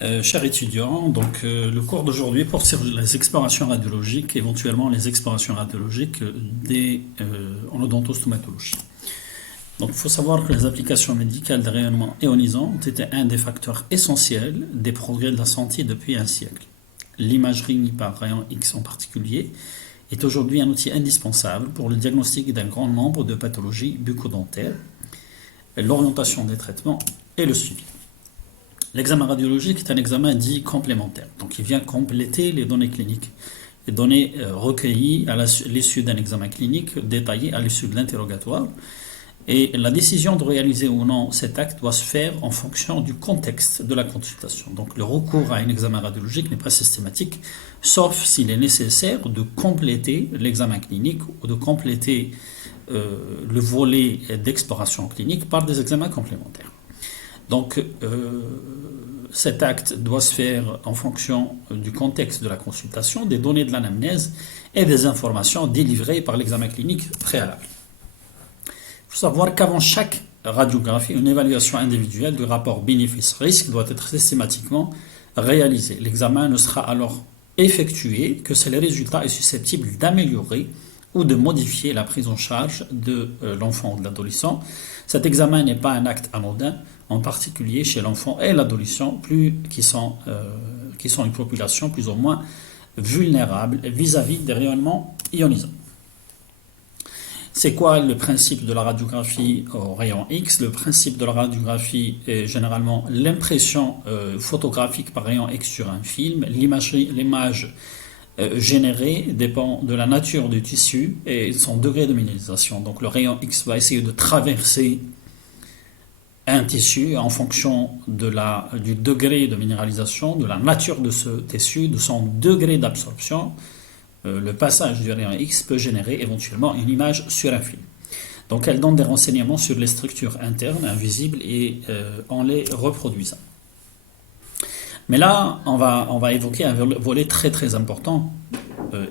Chers étudiants, le cours d'aujourd'hui porte sur les explorations radiologiques, éventuellement les explorations radiologiques en odontostomatologie. Donc, il faut savoir que les applications médicales des rayonnements ionisants ont été un des facteurs essentiels des progrès de la santé depuis un siècle. L'imagerie par rayon X en particulier est aujourd'hui un outil indispensable pour le diagnostic d'un grand nombre de pathologies bucco-dentaires, l'orientation des traitements et le suivi. L'examen radiologique est un examen dit complémentaire, donc il vient compléter les données cliniques, les données recueillies à l'issue d'un examen clinique détaillé à l'issue de l'interrogatoire. Et la décision de réaliser ou non cet acte doit se faire en fonction du contexte de la consultation. Donc le recours à un examen radiologique n'est pas systématique, sauf s'il est nécessaire de compléter l'examen clinique ou de compléter le volet d'exploration clinique par des examens complémentaires. Donc cet acte doit se faire en fonction du contexte de la consultation, des données de l'anamnèse et des informations délivrées par l'examen clinique préalable. Il faut savoir qu'avant chaque radiographie, une évaluation individuelle du rapport bénéfice-risque doit être systématiquement réalisée. L'examen ne sera alors effectué que si le résultat est susceptible d'améliorer ou de modifier la prise en charge de l'enfant ou de l'adolescent. Cet examen n'est pas un acte anodin, en particulier chez l'enfant et l'adolescent, qui sont une population plus ou moins vulnérable vis-à-vis des rayonnements ionisants. C'est quoi le principe de la radiographie au rayon X? Le principe de la radiographie est généralement l'impression photographique par rayon X sur un film. L'image générée dépend de la nature du tissu et son degré de minéralisation. Donc le rayon X va essayer de traverser un tissu en fonction du degré de minéralisation, de la nature de ce tissu, de son degré d'absorption. Le passage du rayon X peut générer éventuellement une image sur un film. Donc elle donne des renseignements sur les structures internes invisibles et en les reproduisant. Mais là, on va évoquer un volet très très important.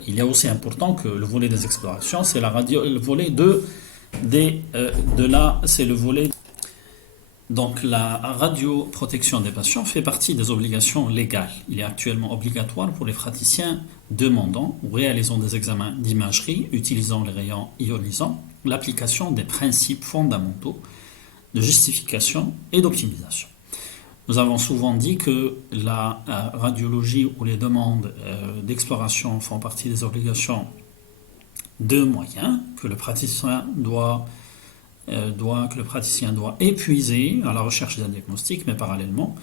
Il est aussi important que le volet des explorations, c'est le volet c'est le volet. Donc la radioprotection des patients fait partie des obligations légales. Il est actuellement obligatoire pour les praticiens demandant ou réalisant des examens d'imagerie utilisant les rayons ionisants l'application des principes fondamentaux de justification et d'optimisation. Nous avons souvent dit que la radiologie ou les demandes d'exploration font partie des obligations de moyens que le praticien doit épuiser à la recherche d'un diagnostic, mais parallèlement,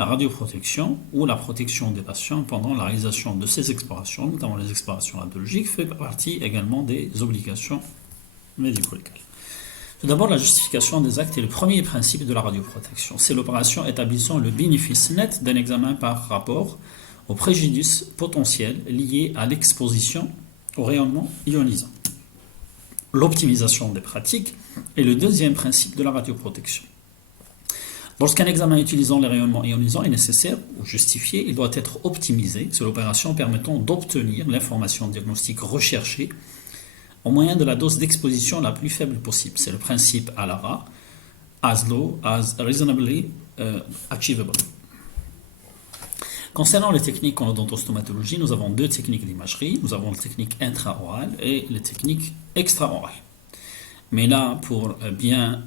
la radioprotection ou la protection des patients pendant la réalisation de ces explorations, notamment les explorations radiologiques, fait partie également des obligations médico-légales. Tout d'abord, la justification des actes est le premier principe de la radioprotection. C'est l'opération établissant le bénéfice net d'un examen par rapport au préjudice potentiel lié à l'exposition au rayonnement ionisant. L'optimisation des pratiques est le deuxième principe de la radioprotection. Lorsqu'un examen utilisant les rayonnements ionisants est nécessaire ou justifié, il doit être optimisé. C'est l'opération permettant d'obtenir l'information diagnostique recherchée au moyen de la dose d'exposition la plus faible possible. C'est le principe ALARA, as low as reasonably achievable. Concernant les techniques en odontostomatologie, nous avons deux techniques d'imagerie. Nous avons la technique intra-orale et les techniques extra-orales. Mais là, pour bien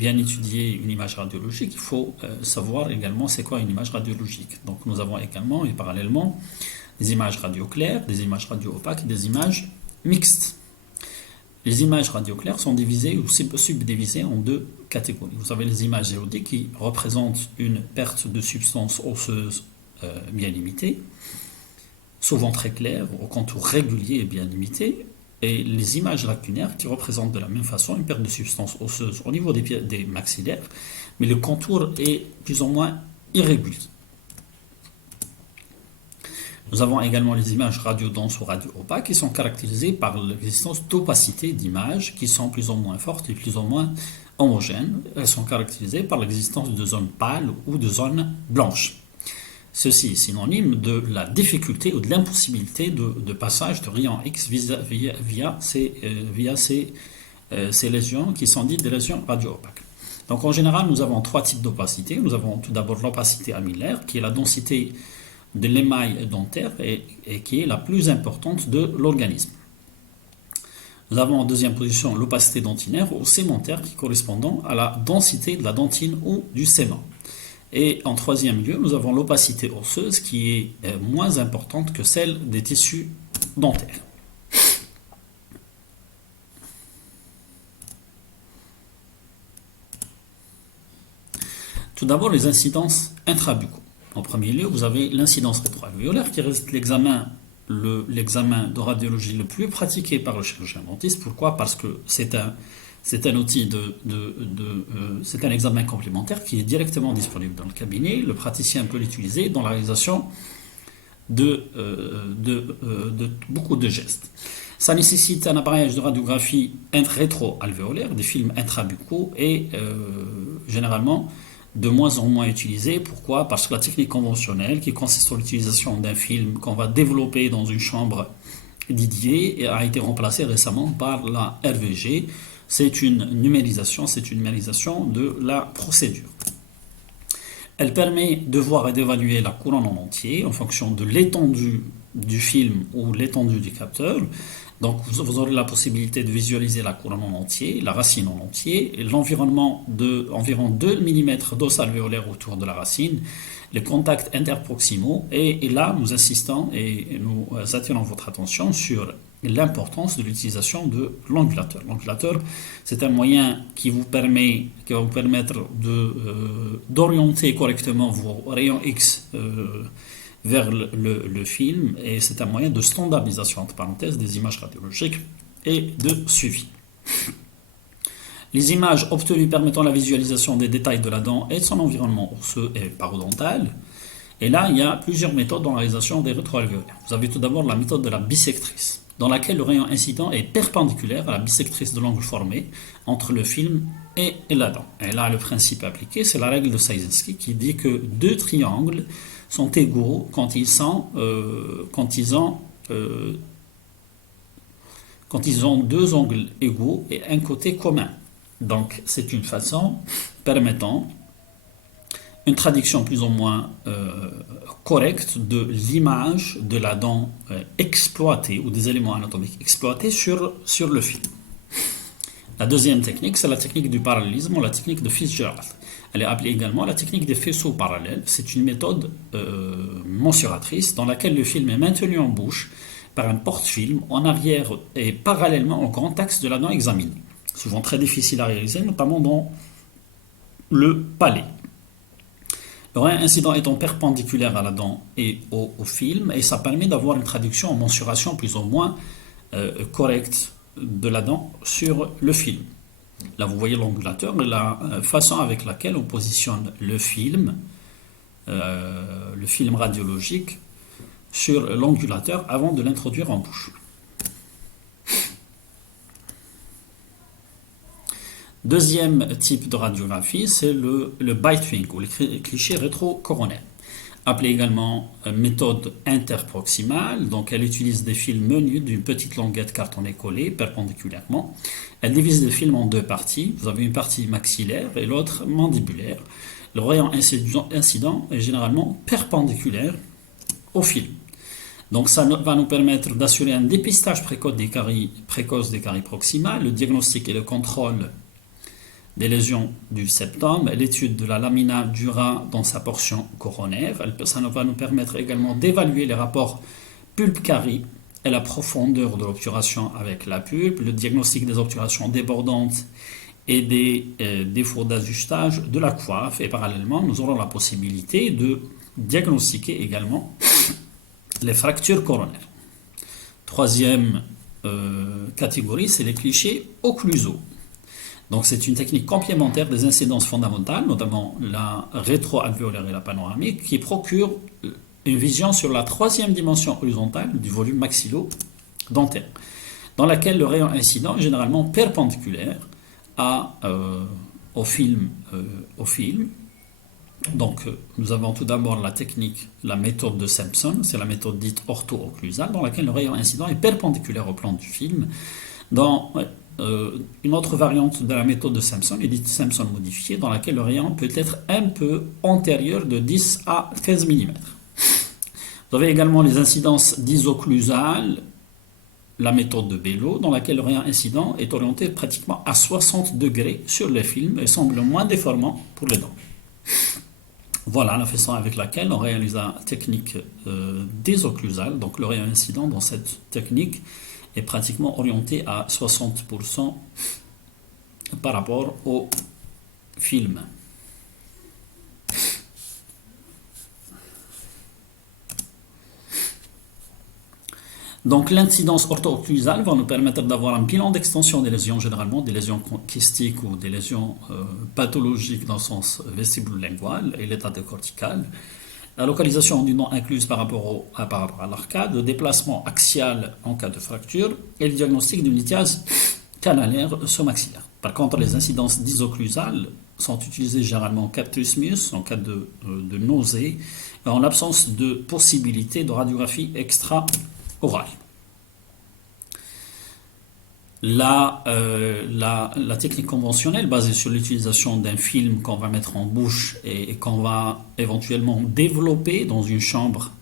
étudier une image radiologique, il faut savoir également c'est quoi une image radiologique. Donc nous avons également et parallèlement des images radio-claires, des images radio-opaques et des images mixtes. Les images radio-claires sont divisées ou subdivisées en deux catégories. Vous avez les images géodiques qui représentent une perte de substance osseuse bien limitée, souvent très claire, au contour régulier et bien limité, et les images lacunaires qui représentent de la même façon une perte de substance osseuse au niveau des maxillaires, mais le contour est plus ou moins irrégulier. Nous avons également les images radio-denses ou radio-opaques qui sont caractérisées par l'existence d'opacité d'images qui sont plus ou moins fortes et plus ou moins homogènes. Elles sont caractérisées par l'existence de zones pâles ou de zones blanches. Ceci est synonyme de la difficulté ou de l'impossibilité de passage de rayon X via ces lésions qui sont dites des lésions radio-opaques. Donc en général, nous avons trois types d'opacité. Nous avons tout d'abord l'opacité amillaire, qui est la densité de l'émail dentaire et qui est la plus importante de l'organisme. Nous avons en deuxième position l'opacité dentinaire ou sémentaire, qui correspond à la densité de la dentine ou du sément. Et en troisième lieu, nous avons l'opacité osseuse, qui est moins importante que celle des tissus dentaires. Tout d'abord, les incidences intrabucaux. En premier lieu, vous avez l'incidence rétroalvéolaire qui reste l'examen de radiologie le plus pratiqué par le chirurgien dentiste. Pourquoi? Parce que c'est un outil c'est un examen complémentaire qui est directement disponible dans le cabinet. Le praticien peut l'utiliser dans la réalisation de beaucoup de gestes. Ça nécessite un appareillage de radiographie rétroalvéolaire, des films intrabuccaux et généralement de moins en moins utilisé. Pourquoi? Parce que la technique conventionnelle, qui consiste en l'utilisation d'un film qu'on va développer dans une chambre dédiée, a été remplacée récemment par la RVG. C'est une numérisation de la procédure. Elle permet de voir et d'évaluer la couronne en entier en fonction de l'étendue du film ou l'étendue du capteur. Donc vous aurez la possibilité de visualiser la couronne en entier, la racine en entier, l'environnement de environ 2 mm d'os alvéolaire autour de la racine, les contacts interproximaux, et là nous insistons et nous attirons votre attention sur l'importance de l'utilisation de l'angulateur. L'angulateur, c'est un moyen qui va vous permettre d'orienter correctement vos rayons X vers le film, et c'est un moyen de standardisation entre parenthèses des images radiologiques et de suivi. Les images obtenues permettant la visualisation des détails de la dent et de son environnement osseux et parodontal. Et là, il y a plusieurs méthodes dans la réalisation des rétroalvéolaires. Vous avez tout d'abord la méthode de la bissectrice, dans laquelle le rayon incident est perpendiculaire à la bissectrice de l'angle formé entre le film et la dent. Et là, le principe appliqué, c'est la règle de Szyszewski qui dit que deux triangles sont égaux quand ils ont deux angles égaux et un côté commun. Donc c'est une façon permettant une traduction plus ou moins correcte de l'image de la dent exploitée ou des éléments anatomiques exploités sur le film. La deuxième technique, c'est la technique du parallélisme ou la technique de Fitzgerald. Elle est appelée également la technique des faisceaux parallèles. C'est une méthode mensuratrice dans laquelle le film est maintenu en bouche par un porte-film en arrière et parallèlement au grand axe de la dent examinée. Souvent très difficile à réaliser, notamment dans le palais. Le rayon incident étant perpendiculaire à la dent et au film, et ça permet d'avoir une traduction en mensuration plus ou moins correcte de la dent sur le film. Là, vous voyez l'angulateur et la façon avec laquelle on positionne le film radiologique sur l'angulateur avant de l'introduire en bouche. Deuxième type de radiographie, c'est le Bite-Wing ou le cliché rétro-coronel, appelée également méthode interproximale. Donc elle utilise des fils menus d'une petite languette cartonnée collée perpendiculairement. Elle divise le film en deux parties. Vous avez une partie maxillaire et l'autre mandibulaire. Le rayon incident est généralement perpendiculaire au film. Donc ça va nous permettre d'assurer un dépistage précoce des caries proximales, le diagnostic et le contrôle des lésions du septum, l'étude de la lamina dura dans sa portion coronaire. Ça va nous permettre également d'évaluer les rapports pulpe-carie et la profondeur de l'obturation avec la pulpe, le diagnostic des obturations débordantes et des défauts d'ajustage de la coiffe. Et parallèlement, nous aurons la possibilité de diagnostiquer également les fractures coronaires. Troisième catégorie, c'est les clichés occlusaux. Donc c'est une technique complémentaire des incidences fondamentales, notamment la rétroalvéolaire et la panoramique, qui procure une vision sur la troisième dimension horizontale du volume maxillo-dentaire, dans laquelle le rayon incident est généralement perpendiculaire au film. Donc nous avons tout d'abord la méthode de Simpson, c'est la méthode dite ortho-occlusale, dans laquelle le rayon incident est perpendiculaire au plan du film. une autre variante de la méthode de Simpson, est dite Simpson modifiée, dans laquelle le rayon peut être un peu antérieur de 10 à 15 mm. Vous avez également les incidences d'isocclusal, la méthode de Bellow, dans laquelle le rayon incident est orienté pratiquement à 60 degrés sur le film et semble moins déformant pour les dents. Voilà la façon avec laquelle on réalise la technique désocclusale. Donc le rayon incident dans cette technique est pratiquement orienté à 60% par rapport au film. Donc l'incidence ortho-occlusale va nous permettre d'avoir un bilan d'extension des lésions, généralement des lésions kystiques ou des lésions pathologiques dans le sens vestibulo-lingual et l'état cortical. La localisation du dent incluse par rapport à l'arcade, le déplacement axial en cas de fracture et le diagnostic d'une lithiase canalaire sous-maxillaire. Par contre, les incidences disocclusales sont utilisées généralement en cas de trismus, en cas de nausée, et en l'absence de possibilité de radiographie extra-orale. La technique conventionnelle basée sur l'utilisation d'un film qu'on va mettre en bouche et qu'on va éventuellement développer dans une chambre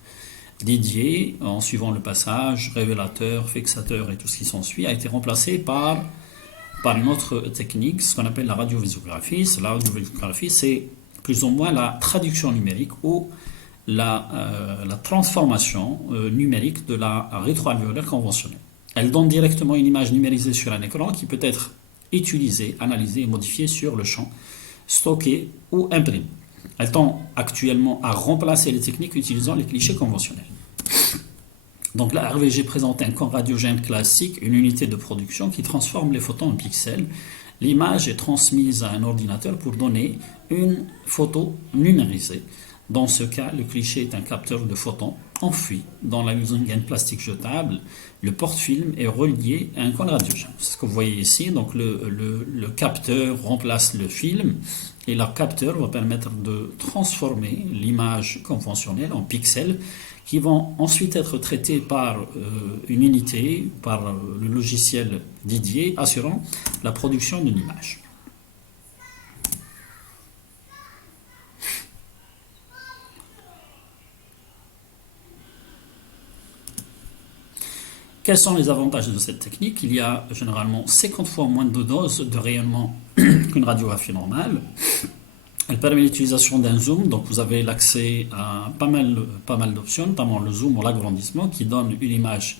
dédiée en suivant le passage, révélateur, fixateur et tout ce qui s'ensuit, a été remplacée par une autre technique, ce qu'on appelle la radiovisographie. La radiovisographie, c'est plus ou moins la traduction numérique ou la transformation numérique de la rétroalvéolaire conventionnelle. Elle donne directement une image numérisée sur un écran qui peut être utilisée, analysée et modifiée sur le champ, stockée ou imprimée. Elle tend actuellement à remplacer les techniques utilisant les clichés conventionnels. Donc la RVG présente un camp radiogène classique, une unité de production qui transforme les photons en pixels. L'image est transmise à un ordinateur pour donner une photo numérisée. Dans ce cas, le cliché est un capteur de photons enfoui dans la gaine plastique jetable. Le porte-film est relié à un cône radiogène. C'est ce que vous voyez ici. Donc le capteur remplace le film et le capteur va permettre de transformer l'image conventionnelle en pixels qui vont ensuite être traités par une unité, par le logiciel dédié, assurant la production d'une image. Quels sont les avantages de cette technique? Il y a généralement 50 fois moins de doses de rayonnement qu'une radiographie normale. Elle permet l'utilisation d'un zoom, donc vous avez l'accès à pas mal d'options, notamment le zoom ou l'agrandissement, qui donne une image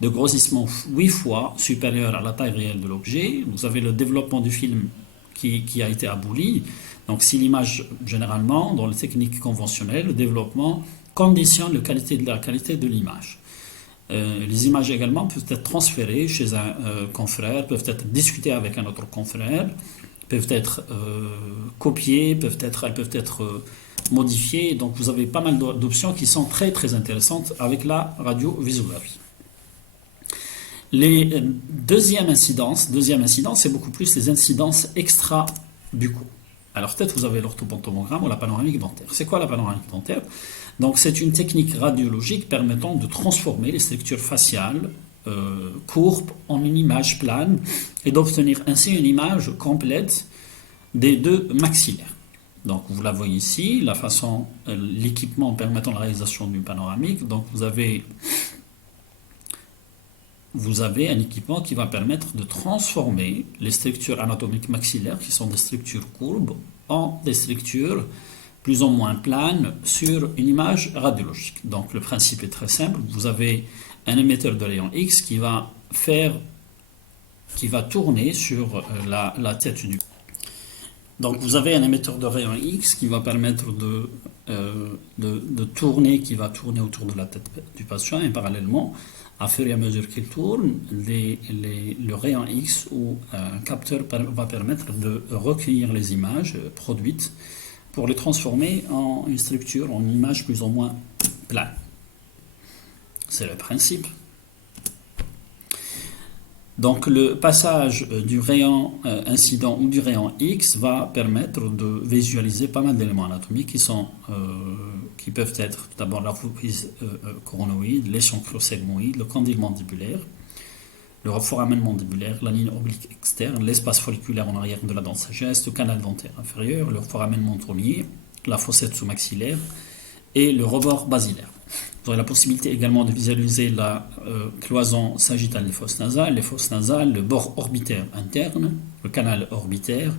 de grossissement 8 fois supérieure à la taille réelle de l'objet. Vous avez le développement du film qui a été aboli. Donc si l'image, généralement, dans les techniques conventionnelles, le développement conditionne la qualité de l'image. Les images également peuvent être transférées chez un confrère, peuvent être discutées avec un autre confrère, peuvent être copiées, elles peuvent être modifiées. Donc vous avez pas mal d'options qui sont très très intéressantes avec la radiovisographie. Les deuxième incidence, c'est beaucoup plus les incidences extra-buccaux. Alors peut-être vous avez l'orthopontomogramme ou la panoramique dentaire. C'est quoi la panoramique dentaire? Donc c'est une technique radiologique permettant de transformer les structures faciales courbes en une image plane et d'obtenir ainsi une image complète des deux maxillaires. Donc vous la voyez ici, l'équipement permettant la réalisation d'une panoramique. Donc vous avez un équipement qui va permettre de transformer les structures anatomiques maxillaires, qui sont des structures courbes, en des structures plus ou moins planes sur une image radiologique. Donc le principe est très simple. Vous avez un émetteur de rayon X qui va tourner sur la tête du. Donc vous avez un émetteur de rayon X qui va permettre de tourner, qui va tourner autour de la tête du patient et parallèlement, à fur et à mesure qu'il tourne, le rayon X ou un capteur va permettre de recueillir les images produites pour les transformer en une structure, en une image plus ou moins plane. C'est le principe. Donc le passage du rayon incident ou du rayon X va permettre de visualiser pas mal d'éléments anatomiques qui peuvent être tout d'abord la pupille coronoïde, l'échancrocégmoïde, le condyle mandibulaire, le foramen mandibulaire, la ligne oblique externe, l'espace folliculaire en arrière de la dent de sagesse, le canal dentaire inférieur, le foramen mentonnier, la fossette sous-maxillaire et le rebord basilaire. Vous aurez la possibilité également de visualiser la cloison sagittale des fosses nasales, le bord orbitaire interne, le canal orbitaire,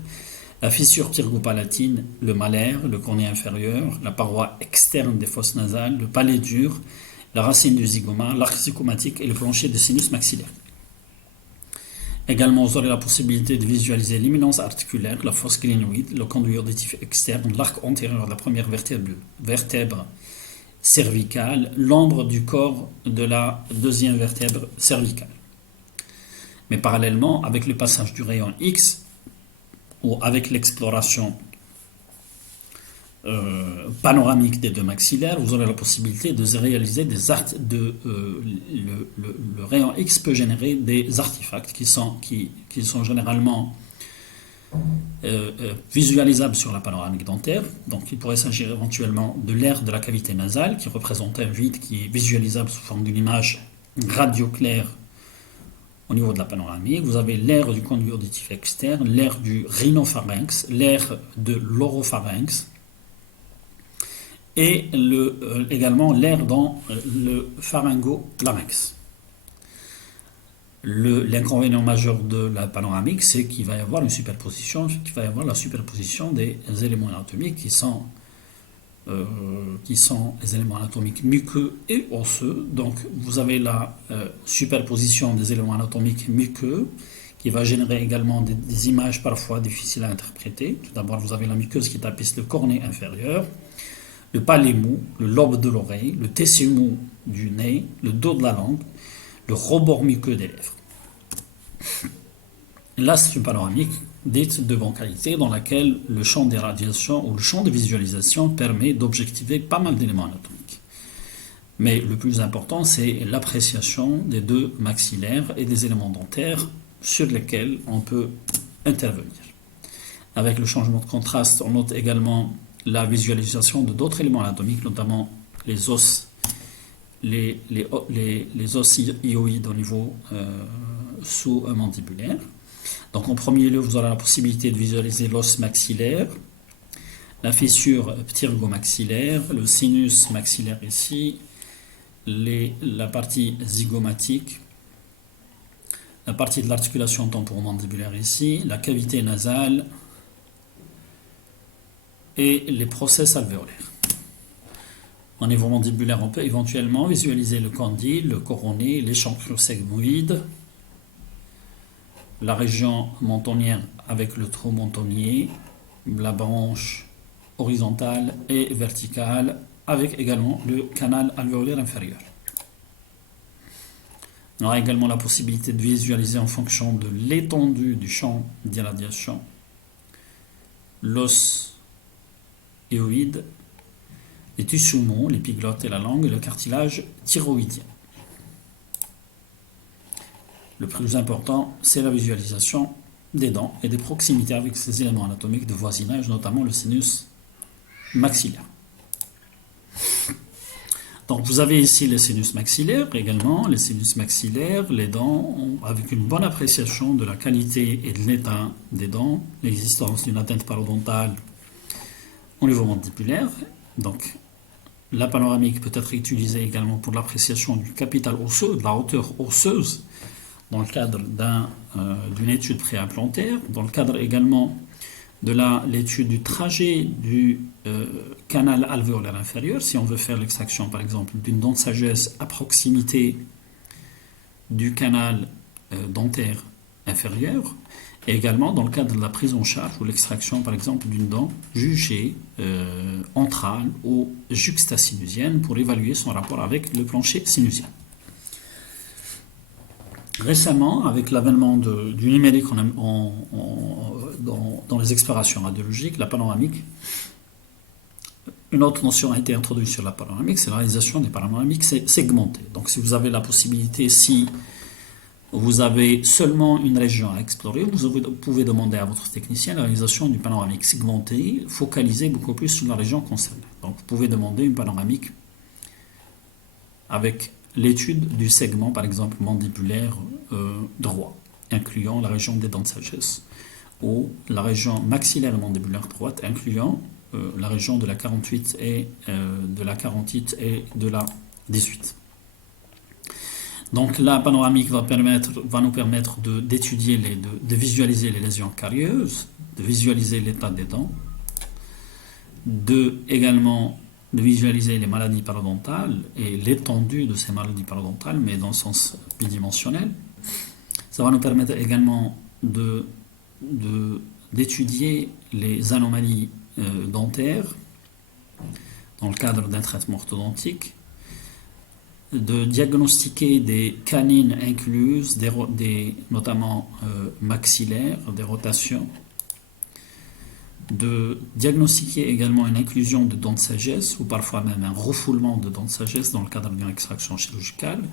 la fissure pyrgopalatine, le malaire, le cornée inférieur, la paroi externe des fosses nasales, le palais dur, la racine du zygoma, l'arc zygomatique et le plancher du sinus maxillaire. Également, vous aurez la possibilité de visualiser l'imminence articulaire, la fosse clénoïde, le conduit auditif externe, l'arc antérieur de la première vertèbre cervicale, l'ombre du corps de la deuxième vertèbre cervicale. Mais parallèlement, avec le passage du rayon X, ou avec l'exploration panoramique des deux maxillaires, vous aurez la possibilité de réaliser le rayon X peut générer des artefacts qui sont généralement visualisables sur la panoramique dentaire. Donc il pourrait s'agir éventuellement de l'air de la cavité nasale qui représente un vide qui est visualisable sous forme d'une image radio-claire au niveau de la panoramique. Vous avez l'air du conduit auditif externe, l'air du rhinopharynx, l'air de l'oropharynx et également l'air dans le pharyngopharynx. L'inconvénient majeur de la panoramique, c'est qu'il va y avoir la superposition des éléments anatomiques qui sont les éléments anatomiques muqueux et osseux. Donc vous avez la superposition des éléments anatomiques muqueux qui va générer également des images parfois difficiles à interpréter. Tout d'abord, vous avez la muqueuse qui tapisse le cornet inférieur, le palais mou, le lobe de l'oreille, le tessus mou du nez, le dos de la langue, le rebord muqueux des lèvres. Là, c'est une panoramique dite de bonne qualité dans laquelle le champ des radiations ou le champ de visualisation permet d'objectiver pas mal d'éléments anatomiques. Mais le plus important, c'est l'appréciation des deux maxillaires et des éléments dentaires sur lesquels on peut intervenir. Avec le changement de contraste, on note également la visualisation de d'autres éléments anatomiques, notamment les os, les os hyoïdes au niveau sous-mandibulaire. Donc en premier lieu, vous aurez la possibilité de visualiser l'os maxillaire, la fissure pterygomaxillaire, le sinus maxillaire ici, la partie zygomatique, la partie de l'articulation temporomandibulaire ici, la cavité nasale et les process alvéolaires. Au niveau mandibulaire, on peut éventuellement visualiser le condyle, le coronet, l'échancrure sigmoïde, la région mentonnière avec le trou mentonnier, la branche horizontale et verticale, avec également le canal alvéolaire inférieur. On aura également la possibilité de visualiser en fonction de l'étendue du champ d'irradiation l'os hyoïde, les tissus mous, l'épiglotte et la langue et le cartilage thyroïdien. Le plus important, c'est la visualisation des dents et des proximités avec ces éléments anatomiques de voisinage, notamment le sinus maxillaire. Donc vous avez ici les sinus maxillaires également, les sinus maxillaires, les dents, avec une bonne appréciation de la qualité et de l'état des dents, l'existence d'une atteinte parodontale au niveau mandibulaire. Donc la panoramique peut être utilisée également pour l'appréciation du capital osseux, de la hauteur osseuse, dans le cadre d'une étude préimplantaire, dans le cadre également de l'étude du trajet du canal alvéolaire inférieur, si on veut faire l'extraction par exemple d'une dent de sagesse à proximité du canal dentaire inférieur, et également dans le cadre de la prise en charge ou l'extraction par exemple d'une dent jugée antrale ou juxtasinusienne pour évaluer son rapport avec le plancher sinusien. Récemment, avec l'avènement du numérique dans les explorations radiologiques, la panoramique, une autre notion a été introduite sur la panoramique, c'est la réalisation des panoramiques segmentées. Donc si vous avez la possibilité, si vous avez seulement une région à explorer, vous pouvez demander à votre technicien la réalisation d'une panoramique segmentée, focalisée beaucoup plus sur la région concernée. Donc vous pouvez demander une panoramique avec l'étude du segment, par exemple, mandibulaire droit, incluant la région des dents de sagesse, ou la région maxillaire et mandibulaire droite, incluant la région de la 48 et de la 48 et de la 18. Donc la panoramique va nous permettre d'étudier, de visualiser les lésions carieuses, de visualiser l'état des dents, également de visualiser les maladies parodontales et l'étendue de ces maladies parodontales, mais dans le sens bidimensionnel. Ça va nous permettre également d'étudier les anomalies dentaires dans le cadre d'un traitement orthodontique, de diagnostiquer des canines incluses, notamment maxillaires, des rotations, de diagnostiquer également une inclusion de dents de sagesse ou parfois même un refoulement de dents de sagesse dans le cadre d'une extraction chirurgicale,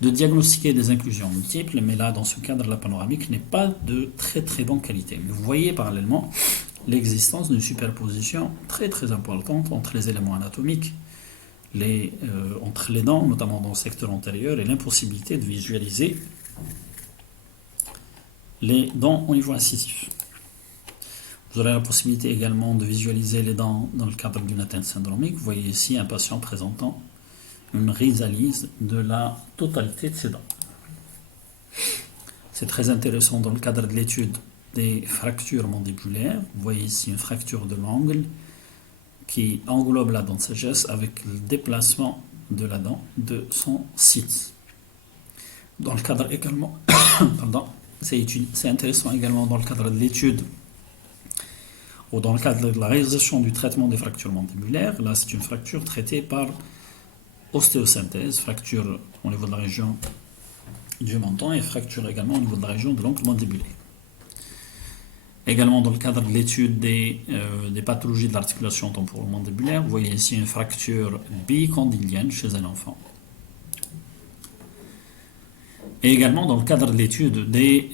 de diagnostiquer des inclusions multiples, mais là dans ce cadre la panoramique n'est pas de très très bonne qualité. Mais vous voyez parallèlement l'existence d'une superposition très très importante entre les éléments anatomiques, entre les dents, notamment dans le secteur antérieur, et l'impossibilité de visualiser les dents au niveau incisif. Vous aurez la possibilité également de visualiser les dents dans le cadre d'une atteinte syndromique. Vous voyez ici un patient présentant une risalise de la totalité de ses dents. C'est très intéressant dans le cadre de l'étude des fractures mandibulaires. Vous voyez ici une fracture de l'angle qui englobe la dent de sagesse avec le déplacement de la dent de son site. Dans le cadre également, pardon, c'est intéressant également dans le cadre de l'étude ou dans le cadre de la réalisation du traitement des fractures mandibulaires. Là, c'est une fracture traitée par ostéosynthèse, fracture au niveau de la région du menton et fracture également au niveau de la région de l'ongle mandibulaire. Également dans le cadre de l'étude des pathologies de l'articulation temporomandibulaire, vous voyez ici une fracture bicondylienne chez un enfant. Et également dans le cadre de l'étude des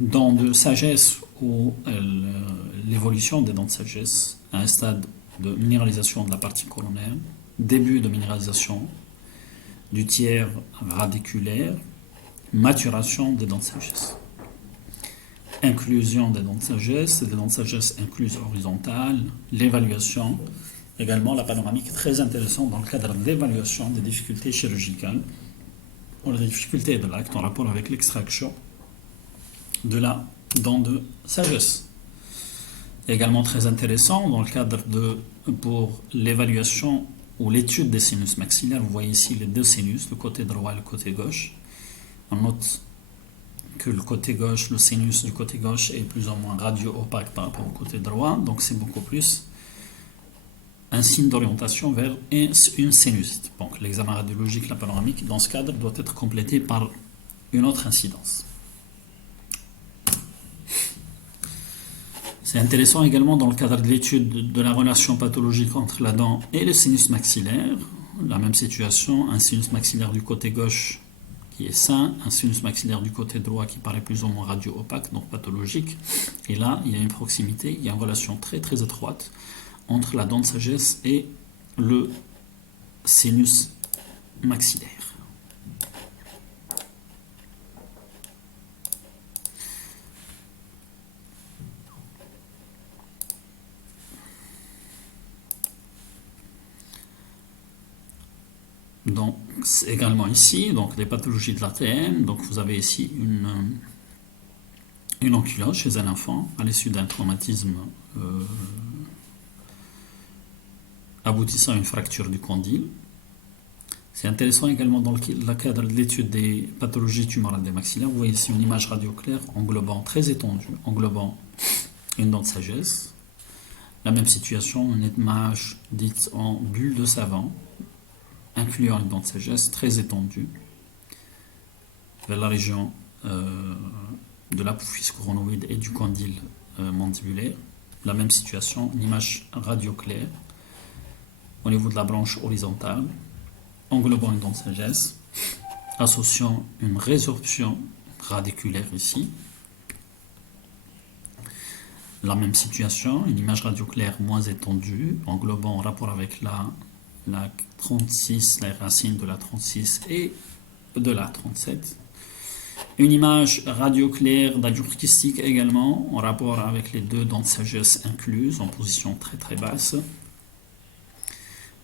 dents de sagesse ou l'évolution des dents de sagesse à un stade de minéralisation de la partie coronaire, début de minéralisation du tiers radiculaire, maturation des dents de sagesse. Inclusion des dents de sagesse, des dents de sagesse incluses horizontales, l'évaluation, également la panoramique très intéressante dans le cadre de l'évaluation des difficultés chirurgicales ou des difficultés de l'acte en rapport avec l'extraction de la dent de sagesse. Également très intéressant dans le cadre pour l'évaluation ou l'étude des sinus maxillaires. Vous voyez ici les deux sinus, le côté droit et le côté gauche. On note que le côté gauche, le sinus du côté gauche est plus ou moins radio-opaque par rapport au côté droit, donc c'est beaucoup plus un signe d'orientation vers une sinusite. Donc l'examen radiologique, la panoramique, dans ce cadre, doit être complété par une autre incidence. C'est intéressant également dans le cadre de l'étude de la relation pathologique entre la dent et le sinus maxillaire. La même situation, un sinus maxillaire du côté gauche qui est sain, un sinus maxillaire du côté droit qui paraît plus ou moins radio-opaque, donc pathologique. Et là, il y a une proximité, il y a une relation très très étroite entre la dent de sagesse et le sinus maxillaire. Donc, également ici, donc les pathologies de l'ATM. Donc, vous avez ici une ankylose chez un enfant à l'issue d'un traumatisme aboutissant à une fracture du condyle. C'est intéressant également dans le cadre de l'étude des pathologies tumorales des maxillaires. Vous voyez ici une image radio-claire englobant, très étendue, englobant une dent de sagesse. La même situation, une image dite en bulle de savon, incluant une dent de sagesse très étendue vers la région de l'apophyse coronoïde et du condyle mandibulaire. La même situation, une image radio-claire au niveau de la branche horizontale, englobant une dent de sagesse, associant une résorption radiculaire ici. La même situation, une image radio-claire moins étendue, englobant en rapport avec la 36, la racine de la 36 et de la 37. Une image radio claire d'acoustique également, en rapport avec les deux dents de sagesse incluses, en position très très basse.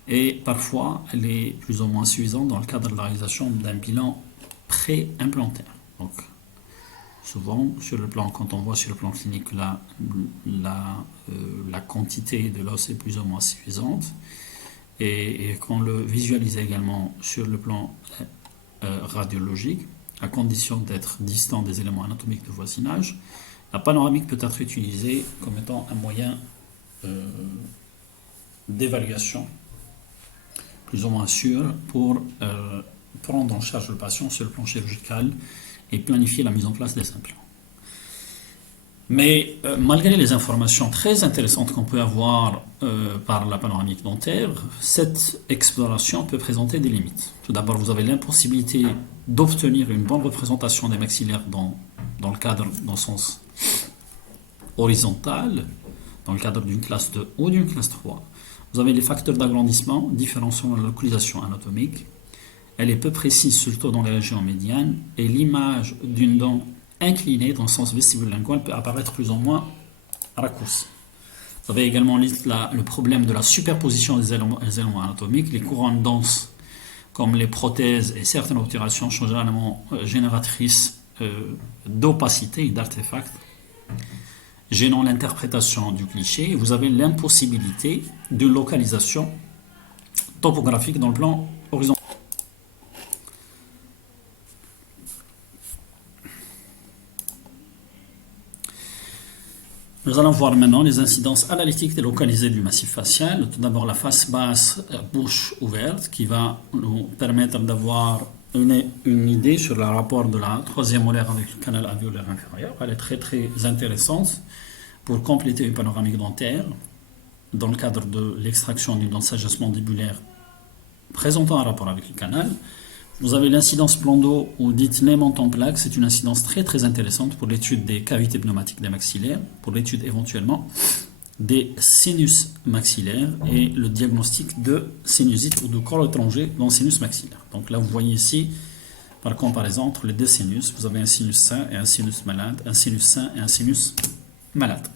Et parfois, elle est plus ou moins suffisante dans le cadre de la réalisation d'un bilan pré-implantaire. Donc, souvent, sur le plan, quand on voit sur le plan clinique la quantité de l'os est plus ou moins suffisante, et qu'on le visualise également sur le plan radiologique, à condition d'être distant des éléments anatomiques de voisinage, la panoramique peut être utilisée comme étant un moyen d'évaluation plus ou moins sûr pour prendre en charge le patient sur le plan chirurgical et planifier la mise en place des implants. Mais malgré les informations très intéressantes qu'on peut avoir par la panoramique dentaire, cette exploration peut présenter des limites. Tout d'abord, vous avez l'impossibilité d'obtenir une bonne représentation des maxillaires dans le cadre, dans le sens horizontal, dans le cadre d'une classe 2 ou d'une classe 3. Vous avez les facteurs d'agrandissement différents selon la localisation anatomique. Elle est peu précise, surtout dans les régions médianes, et l'image d'une dent inclinée dans le sens vestibule-lingual peut apparaître plus ou moins raccourcie. Vous avez également le problème de la superposition des éléments anatomiques. Les couronnes denses, comme les prothèses et certaines obturations, sont généralement génératrices d'opacité et d'artefacts, gênant l'interprétation du cliché. Vous avez l'impossibilité de localisation topographique dans le plan horizontal. Nous allons voir maintenant les incidences analytiques et localisées du massif facial. Tout d'abord, la face basse, bouche ouverte, qui va nous permettre d'avoir une idée sur le rapport de la troisième molaire avec le canal alvéolaire inférieur. Elle est très très intéressante pour compléter une panoramique dentaire dans le cadre de l'extraction d'une dent de sagesse mandibulaire présentant un rapport avec le canal. Vous avez l'incidence plan d'eau ou dite nez menton plaque. C'est une incidence très très intéressante pour l'étude des cavités pneumatiques des maxillaires, pour l'étude éventuellement des sinus maxillaires et le diagnostic de sinusite ou de corps étranger dans le sinus maxillaire. Donc là, vous voyez ici, par comparaison entre les deux sinus, vous avez un sinus sain et un sinus malade, un sinus sain et un sinus malade.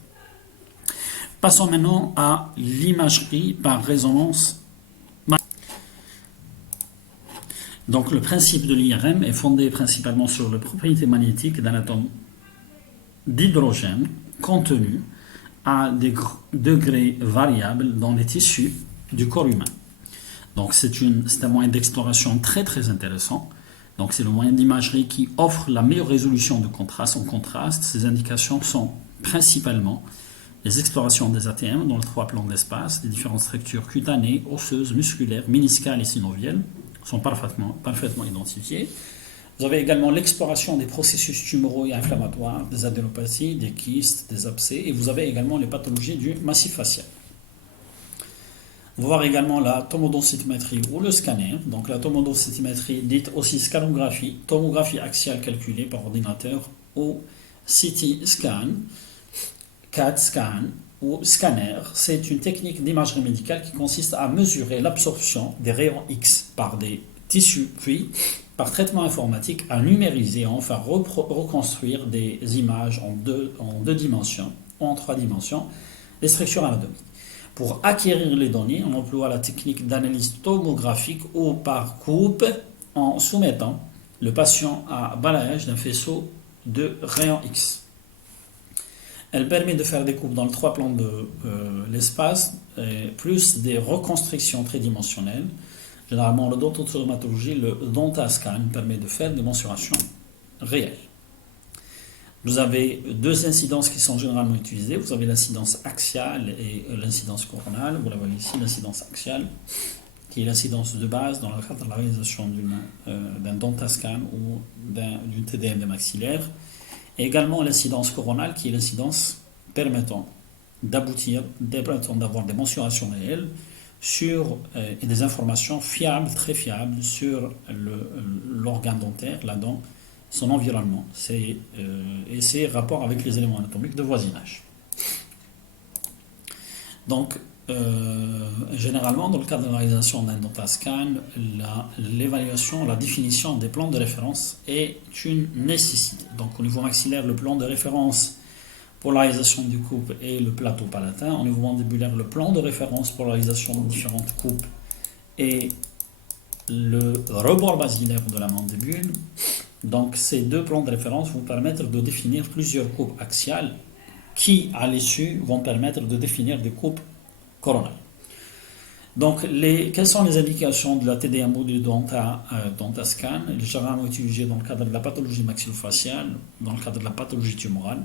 Passons maintenant à l'imagerie par résonance. Donc le principe de l'IRM est fondé principalement sur les propriétés magnétiques d'un atome d'hydrogène contenu à des degrés variables dans les tissus du corps humain. Donc c'est un moyen d'exploration très très intéressant. Donc c'est le moyen d'imagerie qui offre la meilleure résolution de contraste. En contraste, ces indications sont principalement les explorations des ATM dans les trois plans d'espace, des différentes structures cutanées, osseuses, musculaires, méniscales et synoviales sont parfaitement identifiées. Vous avez également l'exploration des processus tumoraux et inflammatoires, des adénopathies, des kystes, des abcès, et vous avez également les pathologies du massif facial. On va voir également la tomodensitométrie ou le scanner. Donc la tomodensitométrie, dite aussi scanographie, tomographie axiale calculée par ordinateur, ou CT scan, CAT scan ou scanner. C'est une technique d'imagerie médicale qui consiste à mesurer l'absorption des rayons X par des tissus, puis par traitement informatique à numériser et enfin reconstruire des images en deux dimensions ou en trois dimensions des structures anatomiques. Pour acquérir les données, on emploie la technique d'analyse tomographique ou par coupe en soumettant le patient à balayage d'un faisceau de rayons X. Elle permet de faire des coupes dans les trois plans de l'espace, plus des reconstructions tridimensionnelles. Généralement, le l'odontostomatologie, le dentascan permet de faire des mensurations réelles. Vous avez deux incidences qui sont généralement utilisées. Vous avez l'incidence axiale et l'incidence coronale. Vous la voyez ici, l'incidence axiale, qui est l'incidence de base dans le cadre de la réalisation d'un dentascan ou d'une TDM des maxillaires. Et également l'incidence coronale, qui est l'incidence permettant d'avoir des mensurations réelles et des informations fiables, très fiables, sur l'organe dentaire, la dent, son environnement, et ses rapports avec les éléments anatomiques de voisinage. Donc, généralement, dans le cadre de la réalisation d'un dentascan, l'évaluation, la définition des plans de référence est une nécessité. Donc, au niveau maxillaire, le plan de référence pour la réalisation du coupe et le plateau palatin. Au niveau mandibulaire, le plan de référence pour la réalisation de différentes coupes et le rebord basilaire de la mandibule. Donc, ces deux plans de référence vont permettre de définir plusieurs coupes axiales qui, à l'issue, vont permettre de définir des coupes coronales. Donc, quelles sont les indications de la TDM ou du dentascan? Elle est généralement utilisée dans le cadre de la pathologie maxillofaciale, dans le cadre de la pathologie tumorale,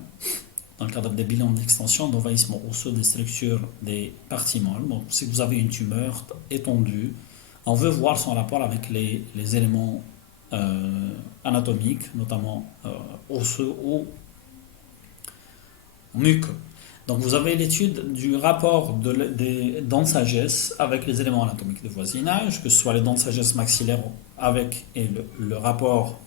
dans le cadre des bilans d'extension, d'envahissement osseux des structures des parties molles. Donc, si vous avez une tumeur étendue, on veut voir son rapport avec les éléments anatomiques, notamment osseux ou muqueux. Donc, vous avez l'étude du rapport des dents de sagesse avec les éléments anatomiques de voisinage, que ce soit les dents de sagesse maxillaires avec et le rapport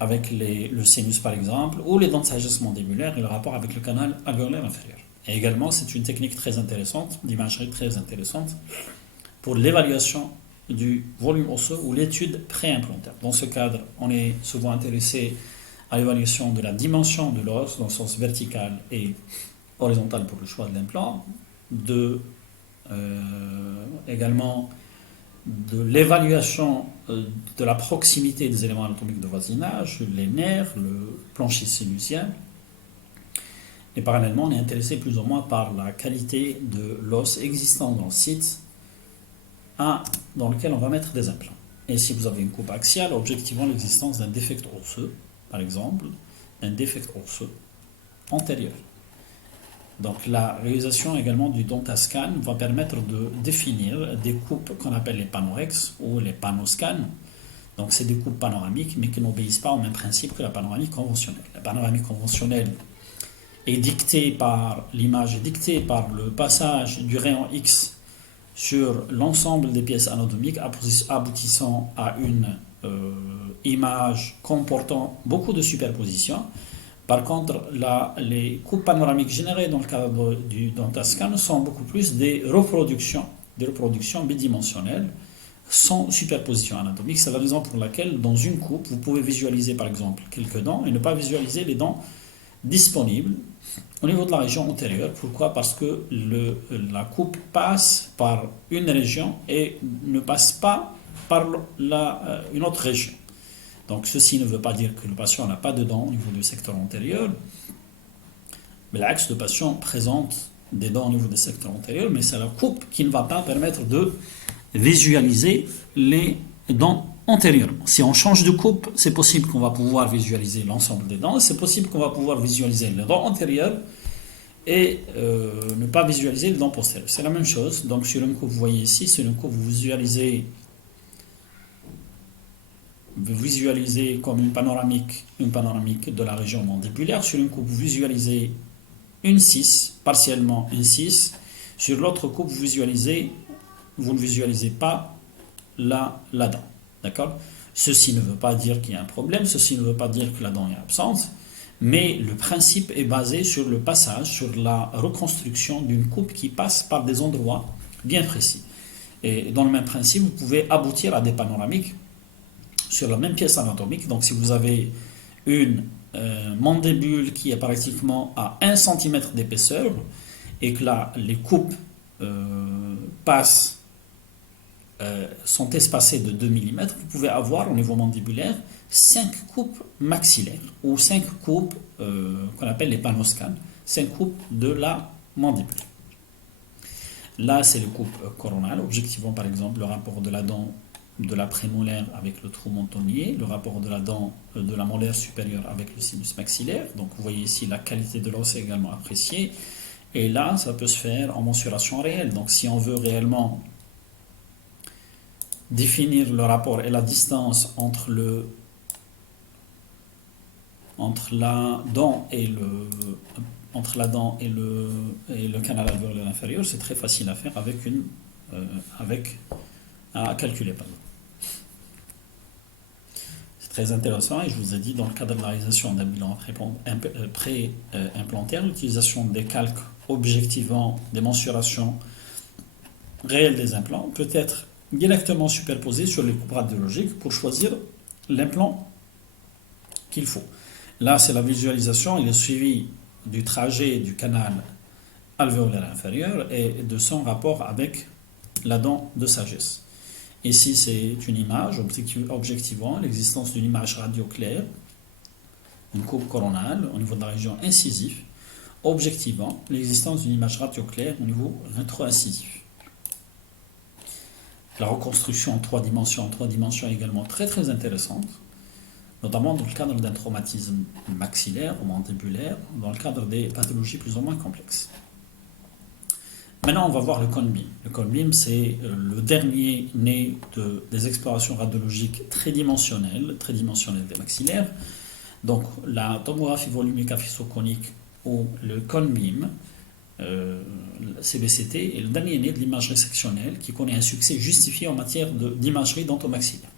avec le sinus par exemple, ou les dents de sagesse mandibulaire et le rapport avec le canal alvéolaire inférieur. Et également, c'est une technique très intéressante, d'imagerie très intéressante, pour l'évaluation du volume osseux ou l'étude préimplantaire. Dans ce cadre, on est souvent intéressé à l'évaluation de la dimension de l'os dans le sens vertical et horizontal pour le choix de l'implant, également de l'évaluation de la proximité des éléments anatomiques de voisinage, les nerfs, le plancher sinusien. Et parallèlement, on est intéressé plus ou moins par la qualité de l'os existant dans le site dans lequel on va mettre des implants. Et si vous avez une coupe axiale, objectivement l'existence d'un défect osseux, par exemple, un défect osseux antérieur. Donc la réalisation également du dentascan va permettre de définir des coupes qu'on appelle les panorex ou les panoscans. Donc c'est des coupes panoramiques mais qui n'obéissent pas au même principe que la panoramique conventionnelle. La panoramique conventionnelle est dictée par l'image, est dictée par le passage du rayon X sur l'ensemble des pièces anatomiques aboutissant à une image comportant beaucoup de superpositions. Par contre, les coupes panoramiques générées dans le cadre du dentascan sont beaucoup plus des reproductions bidimensionnelles sans superposition anatomique. C'est la raison pour laquelle, dans une coupe, vous pouvez visualiser par exemple quelques dents et ne pas visualiser les dents disponibles au niveau de la région antérieure. Pourquoi? Parce que la coupe passe par une région et ne passe pas par une autre région. Donc ceci ne veut pas dire que le patient n'a pas de dents au niveau du secteur antérieur, mais l'axe de patient présente des dents au niveau du secteur antérieur, mais c'est la coupe qui ne va pas permettre de visualiser les dents antérieurement. Si on change de coupe, c'est possible qu'on va pouvoir visualiser l'ensemble des dents, c'est possible qu'on va pouvoir visualiser les dents antérieures et ne pas visualiser les dents postérieures. C'est la même chose. Donc sur une coupe, vous voyez ici, sur une coupe, vous visualisez comme une panoramique de la région mandibulaire. Sur une coupe, vous visualisez une 6, partiellement une 6. Sur l'autre coupe, vous ne visualisez pas la dent. D'accord? Ceci ne veut pas dire qu'il y a un problème, ceci ne veut pas dire que la dent est absente, mais le principe est basé sur le passage, sur la reconstruction d'une coupe qui passe par des endroits bien précis. Et dans le même principe, vous pouvez aboutir à des panoramiques sur la même pièce anatomique. Donc si vous avez une mandibule qui est pratiquement à 1 cm d'épaisseur et que là les coupes sont espacées de 2 mm, vous pouvez avoir au niveau mandibulaire 5 coupes maxillaires ou 5 coupes qu'on appelle les panoscans, 5 coupes de la mandibule. Là c'est les coupes coronales, objectivement par exemple le rapport de la dent de la prémolaire avec le trou mentonnier, le rapport de la dent de la molaire supérieure avec le sinus maxillaire. Donc vous voyez ici la qualité de l'os est également appréciée. Et là, ça peut se faire en mensuration réelle. Donc si on veut réellement définir le rapport et la distance entre la dent et le canal alvéolaire inférieur, c'est très facile à faire à calculer. Pardon. très intéressant, et je vous ai dit, dans le cadre de la réalisation d'un bilan pré-implantaire, l'utilisation des calques objectivant des mensurations réelles des implants peut être directement superposée sur les coupes radiologiques pour choisir l'implant qu'il faut. Là, c'est la visualisation et le suivi du trajet du canal alvéolaire inférieur et de son rapport avec la dent de sagesse. Ici, c'est une image objectivant l'existence d'une image radio-claire, une coupe coronale au niveau de la région incisive, objectivant l'existence d'une image radio-claire au niveau rétro-incisif. La reconstruction en trois dimensions est également très très intéressante, notamment dans le cadre d'un traumatisme maxillaire ou mandibulaire, dans le cadre des pathologies plus ou moins complexes. Maintenant, on va voir le cone-beam. Le cone-beam, c'est le dernier né des explorations radiologiques tridimensionnelles des maxillaires. Donc, la tomographie volumique aphysoconique ou le cone-beam, CBCT, est le dernier né de l'imagerie sectionnelle qui connaît un succès justifié en matière d'imagerie dentomaxillaire.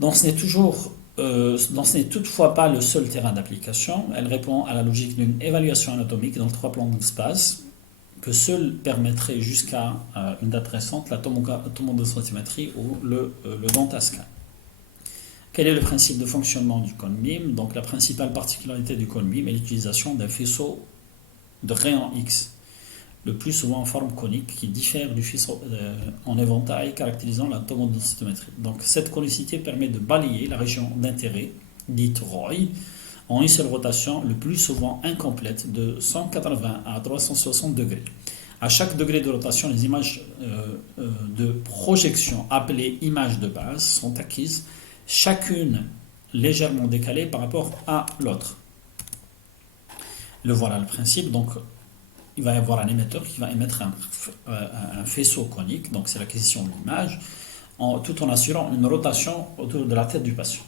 Donc, ce n'est toutefois pas le seul terrain d'application. Elle répond à la logique d'une évaluation anatomique dans 3 plans d'espace que seul permettrait jusqu'à une date récente la tomodensitométrie ou le dentascan. Quel est le principe de fonctionnement du cone-beam? Donc, la principale particularité du cone-beam est l'utilisation d'un faisceau de rayon X, le plus souvent en forme conique, qui diffère du faisceau en éventail caractérisant la tomodensitométrie. Donc, cette conicité permet de balayer la région d'intérêt, dite ROI, en une seule rotation, le plus souvent incomplète, de 180 à 360 degrés. À chaque degré de rotation, les images de projection, appelées images de base, sont acquises, chacune légèrement décalée par rapport à l'autre. Voilà le principe. Donc, il va y avoir un émetteur qui va émettre un faisceau conique, donc c'est l'acquisition de l'image, tout en assurant une rotation autour de la tête du patient.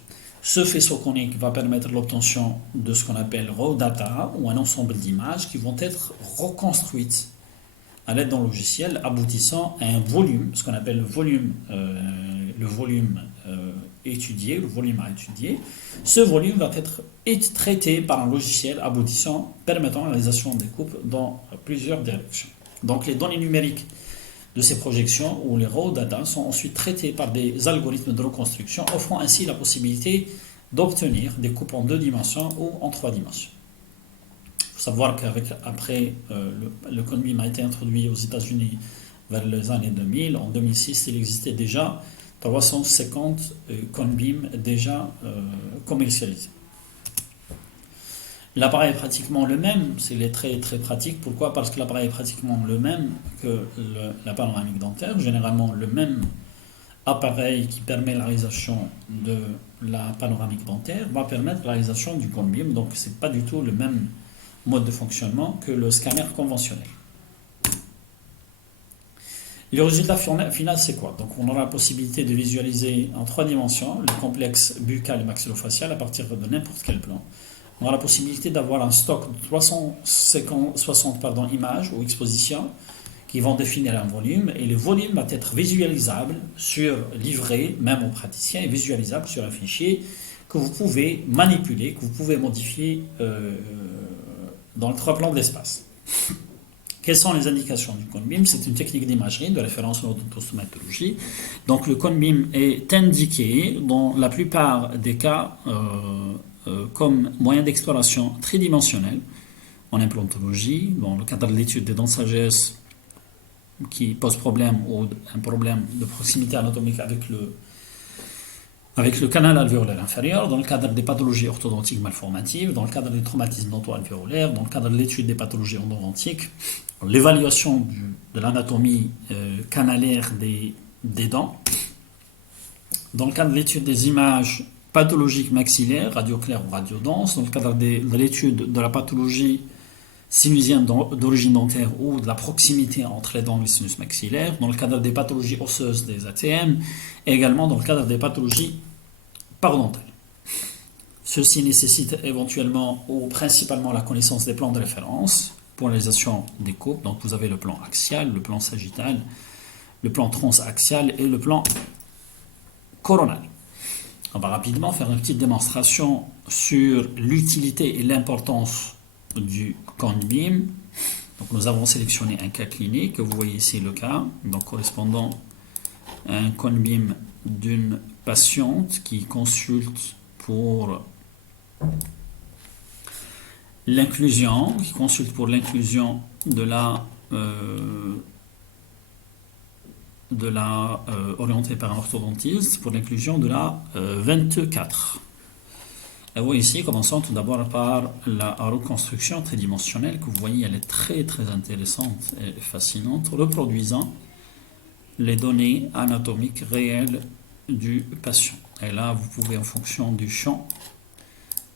Ce faisceau conique va permettre l'obtention de ce qu'on appelle raw data, ou un ensemble d'images qui vont être reconstruites à l'aide d'un logiciel, aboutissant à un volume, ce qu'on appelle le volume étudié, le volume à étudier. Ce volume va être traité par un logiciel permettant la réalisation des coupes dans plusieurs directions. Donc les données numériques de ces projections ou les raw data sont ensuite traités par des algorithmes de reconstruction, offrant ainsi la possibilité d'obtenir des coupes en 2 dimensions ou en 3 dimensions. Il faut savoir qu'après le cone-beam a été introduit aux États-Unis vers les années 2000. En 2006, il existait déjà 350 cone-beam déjà commercialisés. L'appareil est pratiquement le même, c'est très très pratique. Pourquoi? Parce que l'appareil est pratiquement le même que la panoramique dentaire. Généralement, le même appareil qui permet la réalisation de la panoramique dentaire va permettre la réalisation du cone-beam. Donc, ce n'est pas du tout le même mode de fonctionnement que le scanner conventionnel. Le résultat final, c'est quoi? Donc, on aura la possibilité de visualiser en 3 dimensions le complexe buccal et maxillofacial à partir de n'importe quel plan. On aura la possibilité d'avoir un stock de 360 images ou expositions qui vont définir un volume, et le volume va être visualisable livré même aux praticiens, et visualisable sur un fichier que vous pouvez manipuler, que vous pouvez modifier dans le 3 plans de l'espace. Quelles sont les indications du cone-beam? C'est une technique d'imagerie de référence en odontostomatologie. Donc le cone-beam est indiqué dans la plupart des cas comme moyen d'exploration tridimensionnel en implantologie, dans le cadre de l'étude des dents de sagesse qui pose problème ou un problème de proximité anatomique avec le canal alvéolaire inférieur, dans le cadre des pathologies orthodontiques malformatives, dans le cadre des traumatismes dento-alvéolaires, dans le cadre de l'étude des pathologies endodontiques, l'évaluation de l'anatomie canalaire des dents, dans le cadre de l'étude des images pathologiques maxillaires, radio-claires ou radio-denses, dans le cadre de l'étude de la pathologie sinusienne d'origine dentaire ou de la proximité entre les dents et les sinus maxillaires, dans le cadre des pathologies osseuses des ATM, et également dans le cadre des pathologies parodontales. Ceci nécessite éventuellement ou principalement la connaissance des plans de référence pour la réalisation des coupes. Donc vous avez le plan axial, le plan sagittal, le plan transaxial et le plan coronal. On va rapidement faire une petite démonstration sur l'utilité et l'importance du cone beam. Donc nous avons sélectionné un cas clinique, vous voyez ici le cas, donc correspondant à un cone beam d'une patiente qui consulte pour l'inclusion, de la orientée par un orthodontiste, pour l'inclusion de la 24. Et vous voyez ici, commençons tout d'abord par la reconstruction tridimensionnelle que vous voyez, elle est très très intéressante et fascinante, reproduisant les données anatomiques réelles du patient. Et là, vous pouvez, en fonction du champ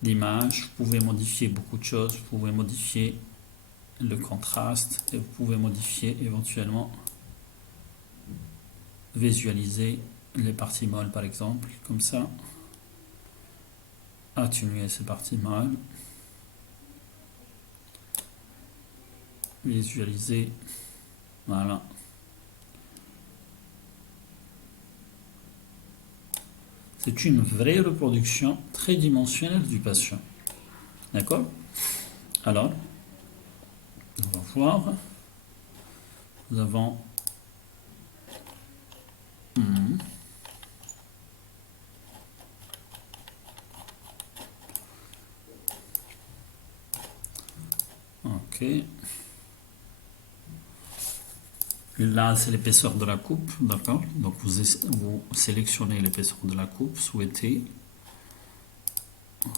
d'image, vous pouvez modifier beaucoup de choses, vous pouvez modifier le contraste et vous pouvez modifier éventuellement, visualiser les parties molles par exemple, comme ça. Atténuer ces parties molles, visualiser, voilà. C'est une vraie reproduction tridimensionnelle du patient. D'accord? Alors, on va voir. Nous avons ok. Là, c'est l'épaisseur de la coupe, d'accord? Donc, vous sélectionnez l'épaisseur de la coupe souhaitée.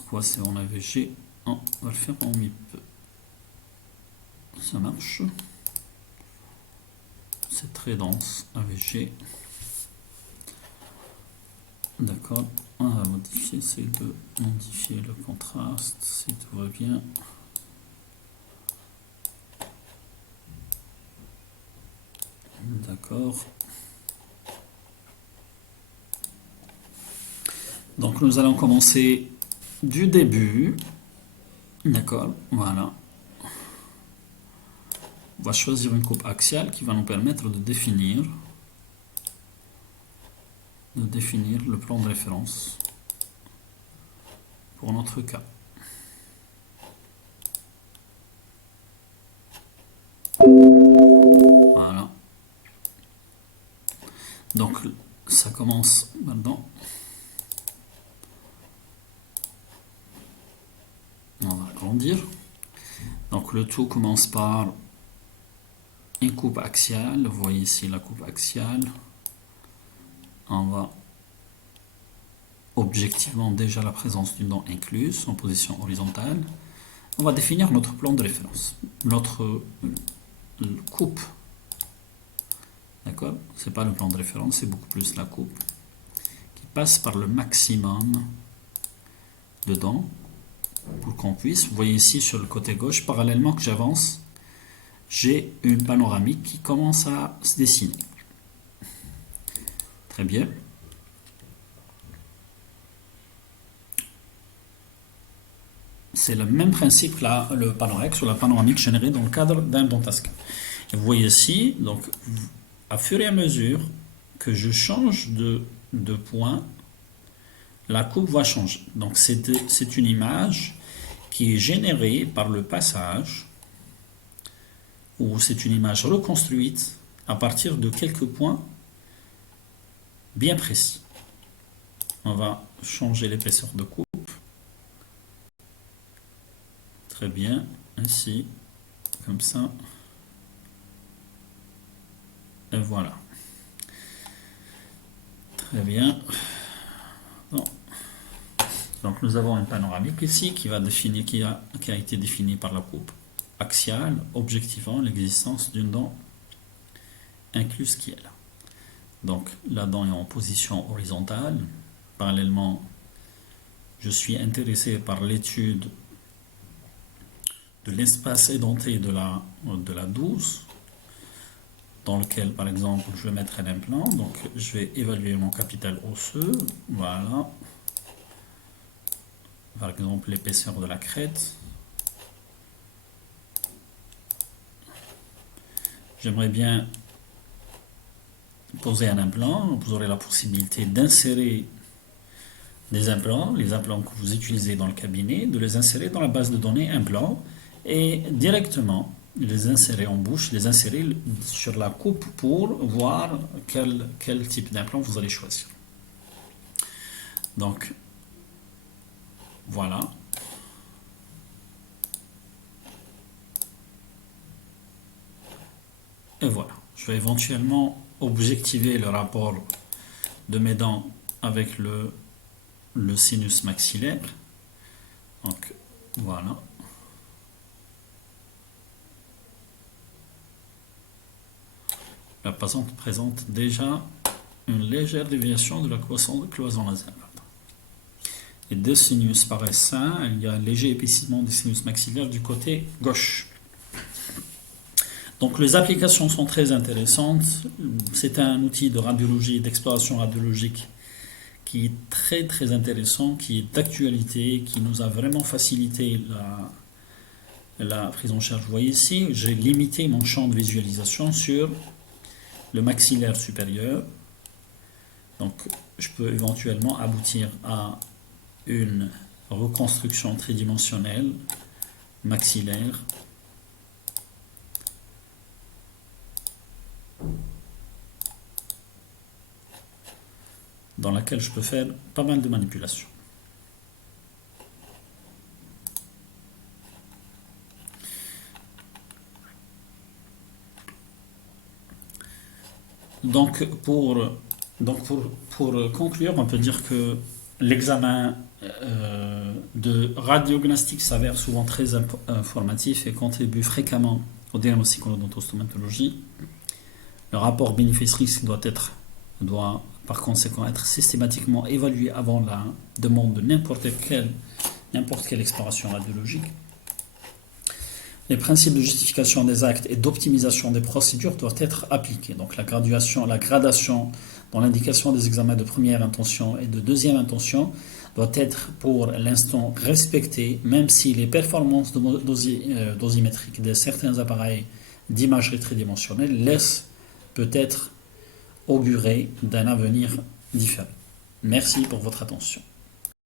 Quoi, c'est en AVG? On va le faire en MIP. Ça marche. C'est très dense, AVG. D'accord. On va modifier, c'est de modifier le contraste, si tout va bien. D'accord. Donc nous allons commencer du début. D'accord, voilà. On va choisir une coupe axiale qui va nous permettre de définir le plan de référence pour notre cas. Voilà. Donc ça commence maintenant. On va agrandir. Donc le tout commence par une coupe axiale. Vous voyez ici la coupe axiale. On va objectivement déjà la présence d'une dent incluse en position horizontale. On va définir notre plan de référence. Notre coupe. D'accord? C'est pas le plan de référence, c'est beaucoup plus la coupe qui passe par le maximum de dents pour qu'on puisse, vous voyez ici sur le côté gauche, parallèlement que j'avance, j'ai une panoramique qui commence à se dessiner. Très bien. C'est le même principe là, le panorex ou la panoramique générée dans le cadre d'un dentascan. Et vous voyez ici, donc, à fur et à mesure que je change de point, la coupe va changer. Donc c'est une image qui est générée par le passage, ou c'est une image reconstruite à partir de quelques points bien précis. On va changer l'épaisseur de coupe. Très bien, ainsi, comme ça. Et voilà. Très bien. Bon. Donc nous avons une panoramique ici qui a été définie par la coupe axiale, objectivant l'existence d'une dent incluse qui est là. Donc la dent est en position horizontale. Parallèlement, je suis intéressé par l'étude de l'espace édenté de la 12, dans lequel, par exemple, je vais mettre un implant. Donc je vais évaluer mon capital osseux. Voilà. Par exemple, l'épaisseur de la crête. J'aimerais bien poser un implant. Vous aurez la possibilité d'insérer des implants, les implants que vous utilisez dans le cabinet, de les insérer dans la base de données implants et directement les insérer en bouche, les insérer sur la coupe pour voir quel type d'implant vous allez choisir. Donc, voilà. Et voilà. Je vais éventuellement objectiver le rapport de mes dents avec le sinus maxillaire. Donc, voilà. La patiente présente déjà une légère déviation de la cloison nasale. Les deux sinus paraissent sains, il y a un léger épaississement des sinus maxillaires du côté gauche. Donc les applications sont très intéressantes. C'est un outil de radiologie, d'exploration radiologique qui est très très intéressant, qui est d'actualité, qui nous a vraiment facilité la prise en charge. Vous voyez ici, j'ai limité mon champ de visualisation sur le maxillaire supérieur. Donc je peux éventuellement aboutir à une reconstruction tridimensionnelle maxillaire dans laquelle je peux faire pas mal de manipulations. Donc pour conclure, on peut dire que l'examen de radiognostic s'avère souvent très informatif et contribue fréquemment au diagnostic en odontostomatologie. Le rapport bénéfice-risque doit par conséquent être systématiquement évalué avant la demande de n'importe quelle exploration radiologique. Les principes de justification des actes et d'optimisation des procédures doivent être appliqués. Donc la gradation dans l'indication des examens de première intention et de deuxième intention doit être pour l'instant respectée, même si les performances dosimétriques de certains appareils d'imagerie tridimensionnelle laissent peut-être augurer d'un avenir différent. Merci pour votre attention.